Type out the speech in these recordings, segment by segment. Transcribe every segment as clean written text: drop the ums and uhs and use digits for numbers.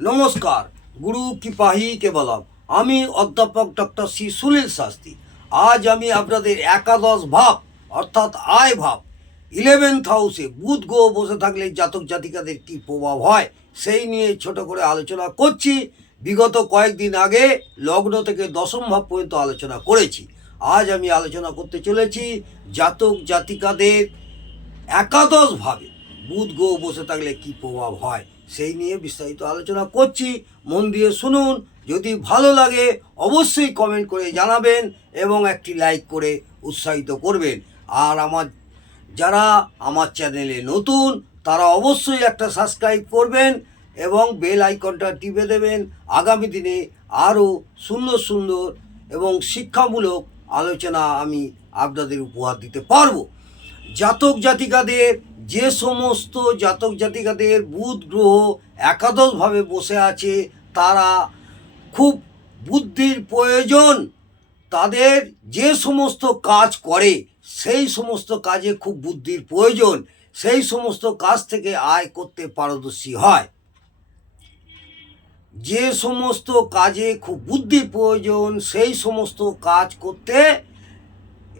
নমস্কার। গুরু কৃপাহি কেবলম। আমি অধ্যাপক ডক্টর শ্রী সুনীল শাস্ত্রী। আজ আমি আপনাদের একাদশ ভাব অর্থাৎ আয় ভাব 11th হাউসে বুধ গ্রহ বসে থাকলে জাতক জাতিকাদের কী প্রভাব হয় সেই নিয়ে ছোট করে আলোচনা করছি। বিগত কয়েকদিন আগে লগ্ন থেকে দশম ভাব পর্যন্ত আলোচনা করেছি। আজ আমি আলোচনা করতে চলেছি জাতক জাতিকাদের একাদশ ভাবে বুধ গ্রহ বসে থাকলে কী প্রভাব হয় সেই নিয়ে বিস্তারিত আলোচনা করছি। মন দিয়ে শুনুন। যদি ভালো লাগে অবশ্যই কমেন্ট করে জানাবেন এবং একটি লাইক করে উৎসাহিত করবেন। আর যারা আমার চ্যানেলে নতুন তারা অবশ্যই একটা সাবস্ক্রাইব করবেন এবং বেল আইকনটা টিপে দেবেন। আগামী দিনে আরও সুন্দর সুন্দর এবং শিক্ষামূলক আলোচনা আমি আপনাদের উপহার দিতে পারবো। জাতক জাতিকাদের যে সমস্ত জাতক জাতিকাদের বুধ গ্রহ একাদশভাবে বসে আছে তারা খুব বুদ্ধির প্রয়োজন। তাদের যে সমস্ত কাজ করে সেই সমস্ত কাজে খুব বুদ্ধির প্রয়োজন। সেই সমস্ত কাজ থেকে আয় করতে পারদর্শী হয়। যে সমস্ত কাজে খুব বুদ্ধির প্রয়োজন সেই সমস্ত কাজ করতে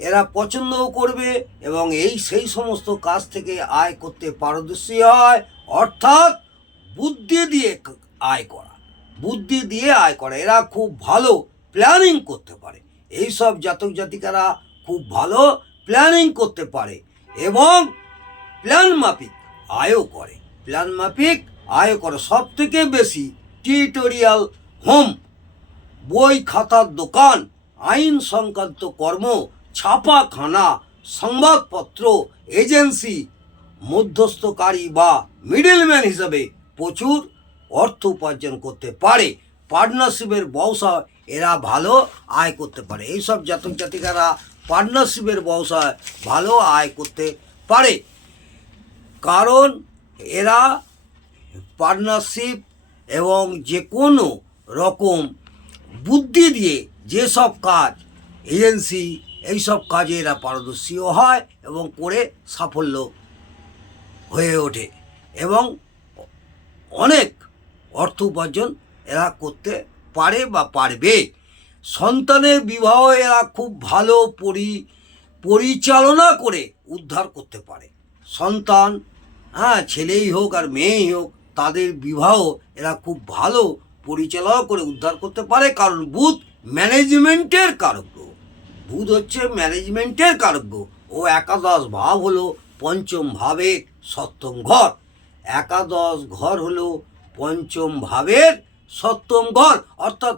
এরা পছন্দও করবে এবং সেই সমস্ত কাজ থেকে আয় করতে পারদর্শী হয়। অর্থাৎ বুদ্ধি দিয়ে আয় করা, বুদ্ধি দিয়ে আয় করা। এরা খুব ভালো প্ল্যানিং করতে পারে। এই সব জাতক জাতিকারা খুব ভালো প্ল্যানিং করতে পারে এবং প্ল্যান মাফিক আয়ও করে। প্ল্যান মাফিক আয় করে। সব থেকে বেশি টিউটোরিয়াল হোম, বই খাতার দোকান, আইন সংক্রান্ত কর্ম, ছাপাখানা, সংবাদপত্র, এজেন্সি, মধ্যস্থকারী বা মিডলম্যান হিসাবে প্রচুর অর্থ উপার্জন করতে পারে। পার্টনারশিপের ব্যবসায় এরা ভালো আয় করতে পারে। এইসব জাতক জাতিকারা পার্টনারশিপের ব্যবসায় ভালো আয় করতে পারে, কারণ এরা পার্টনারশিপ এবং যে কোনো রকম বুদ্ধি দিয়ে যেসব কাজ, এজেন্সি, এইসব কাজে এরা পারদর্শীও হয় এবং করে সাফল্য হয়ে ওঠে এবং অনেক অর্থ উপার্জন এরা করতে পারে বা পারবে। সন্তানের বিবাহ এরা খুব ভালো পরিচালনা করে উদ্ধার করতে পারে। সন্তান, ছেলেই হোক আর মেয়েই হোক, তাদের বিবাহ এরা খুব ভালো পরিচালনা করে উদ্ধার করতে পারে, কারণ বুধ ম্যানেজমেন্টের কারক গ্রহ। বুধ হচ্ছে ম্যানেজমেন্টের কারক গ্রহ। ও একাদশ ভাব হলো পঞ্চম ভাবের সপ্তম ঘর। একাদশ ঘর হলো পঞ্চম ভাবের সপ্তম ঘর, অর্থাৎ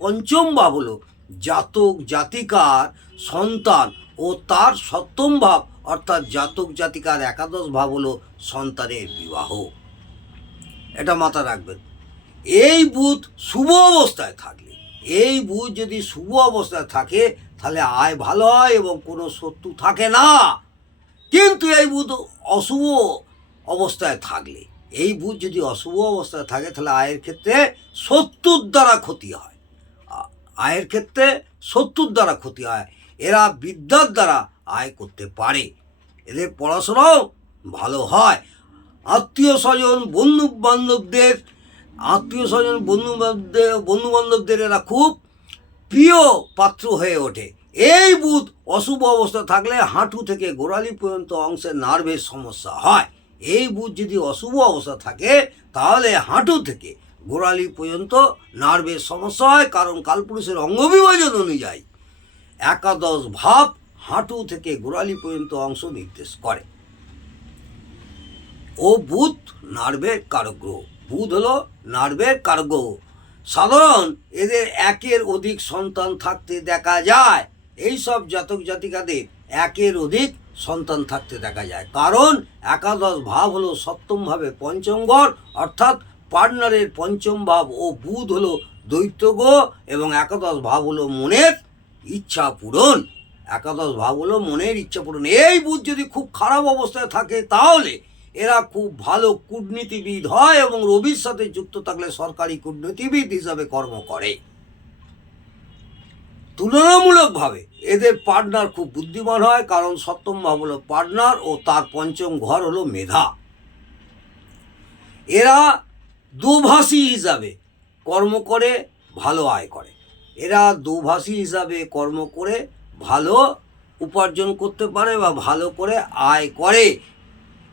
পঞ্চম ভাব হলো জাতক জাতিকার সন্তান ও তার সপ্তম ভাব অর্থাৎ জাতক জাতিকার একাদশ ভাব হলো সন্তানের বিবাহ। এটা মাথা রাখবেন। এই বুধ শুভ অবস্থায় থাকলে, এই বুধ যদি শুভ অবস্থায় থাকে তাহলে আয় ভালো হয় এবং কোনো শত্রু থাকে না। কিন্তু এই বুধ অশুভ অবস্থায় থাকলে, এই বুধ যদি অশুভ অবস্থায় থাকে তাহলে আয়ের ক্ষেত্রে শত্রুর দ্বারা ক্ষতি হয়। আয়ের ক্ষেত্রে শত্রুর দ্বারা ক্ষতি হয়। এরা বিদ্যার দ্বারা আয় করতে পারে। এদের পড়াশোনাও ভালো হয়। আত্মীয় স্বজন বন্ধু বান্ধবদের এরা খুব প্রিয় পাত্র হয়ে ওঠে। এই বুধ অশুভ অবস্থা থাকলে হাঁটু থেকে গোড়ালি পর্যন্ত অংশের নার্ভের সমস্যা হয়। এই বুধ যদি অশুভ অবস্থা থাকে তাহলে হাঁটু থেকে গোড়ালি পর্যন্ত নার্ভের সমস্যা হয়, কারণ কালপুরুষের অঙ্গবিভাজন অনুযায়ী একাদশ ভাব হাঁটু থেকে গোড়ালি পর্যন্ত অংশ নির্দেশ করে। ও বুধ নার্ভের কারক গ্রহ। বুধ হলো নার্ভের কারক গ্রহ। সাধারণ এদের একের অধিক সন্তান থাকতে দেখা যায়। এই সব জাতক জাতিকাদের একের অধিক সন্তান থাকতে দেখা যায়, কারণ একাদশ ভাব হলো সপ্তম ভাবে পঞ্চম ঘর, অর্থাৎ পার্টনারের পঞ্চম ভাব, ও বুধ হলো দৈত্য গ্রহ এবং একাদশ ভাব হলো মনের ইচ্ছা পূরণ। একাদশ ভাব হলো মনের ইচ্ছা পূরণ। এই বুধ যদি খুব খারাপ অবস্থায় থাকে তাহলে এরা খুব ভালো কূটনীতিবিদ হয় এবং রবির সাথে যুক্ত থাকলে সরকারি কূটনীতিবিদ হিসাবে কর্ম করে। তুলনামূলকভাবে এদের পার্টনার খুব বুদ্ধিমান হয়, কারণ সপ্তম ভাব হলো পার্টনার ও তার পঞ্চম ঘর হলো মেধা। এরা দোভাষী দোভাষী হিসাবে কর্ম করে ভালো আয় করে। এরা দোভাষী হিসাবে কর্ম করে ভালো উপার্জন করতে পারে বা ভালো করে আয় করে।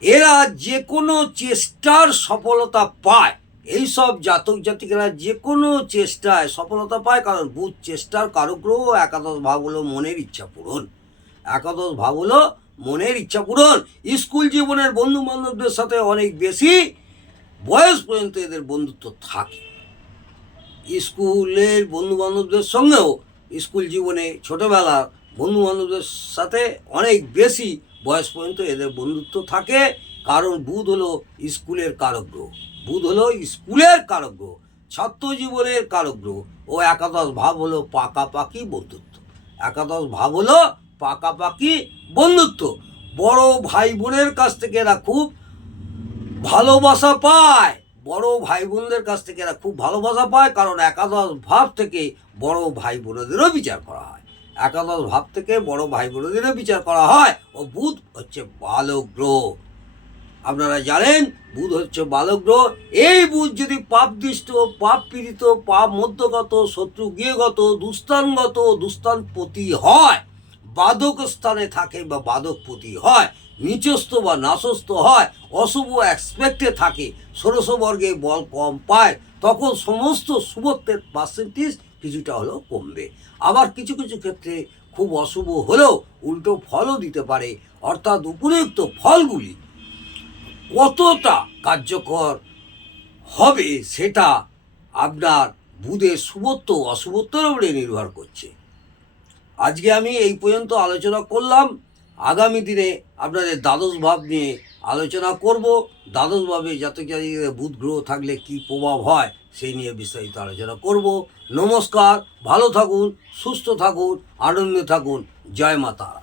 এরা যে কোনো চেষ্টার সফলতা পায়। এই সব জাতক জাতিকেরা যে কোনো চেষ্টায় সফলতা পায়, কারণ বুধ চেষ্টার কারক গ্রহ। একাদশ ভাব হলো মনের ইচ্ছা পূরণ। একাদশ ভাব হলো মনের ইচ্ছা পূরণ। স্কুল জীবনের বন্ধু বান্ধবদের সাথে অনেক বেশি বয়স পর্যন্ত এদের বন্ধুত্ব থাকে। স্কুলের বন্ধু বান্ধবদের সঙ্গেও স্কুল জীবনে ছোটোবেলার বন্ধু বান্ধবদের সাথে অনেক বেশি বয়স পর্যন্ত এদের বন্ধুত্ব থাকে, কারণ বুধ হলো স্কুলের কারক গ্রহ। বুধ হলো স্কুলের কারক গ্রহ, ছাত্র জীবনের কারক গ্রহ। ও একাদশ ভাব হলো পাকাপাকি বন্ধুত্ব। একাদশ ভাব হলো পাকাপাকি বন্ধুত্ব। বড় ভাই বোনের কাছ থেকে এরা খুব ভালোবাসা পায়। বড় ভাই বোনদের কাছ থেকে এরা খুব ভালোবাসা পায়, কারণ একাদশ ভাব থেকে বড় ভাই বোনদেরও বিচার করা হয়। একাদশ ভাব থেকে বড় ভাই বোনদেরও বিচার করা হয়। ও বুধ হচ্ছে বালক গ্রহ। আপনারা জানেন বুধ হচ্ছে বালক গ্রহ। এই বুধ যদি পাপদৃষ্ট, পাপ পীড়িত, পাপ মধ্যগত, শত্রু গৃহগত, দুস্থানগত, দুস্থানপতি হয়, বাদক স্থানে থাকে বা বাদকপতি হয়, নিচস্থ বা নাশস্থ হয়, অশুভ অ্যাসপেক্টে থাকে, ষোড়শ বর্গে বল কম পায়, তখন সমস্ত শুভত্বের পার্সেন্টেজ কিছুটা হলেও কমবে। আবার কিছু কিছু ক্ষেত্রে খুব অশুভ হলেও উল্টো ফলও দিতে পারে। অর্থাৎ উপযুক্ত ফলগুলি কতটা কার্যকর হবে সেটা আপনার বুধের শুভত্ব অশুভত্বের উপরে নির্ভর করছে। আজকে আমি এই পর্যন্ত আলোচনা করলাম। আগামী দিনে আপনাদের দ্বাদশ ভাব নিয়ে আলোচনা করব। দ্বাদশ ভাবে জাতক জাতিকাদের বুধ গ্রহ থাকলে কি প্রভাব হয় সেই নিয়ে বিস্তারিত আলোচনা করব। নমস্কার, ভালো থাকুন, সুস্থ থাকুন, আনন্দে থাকুন। জয় মা তারা।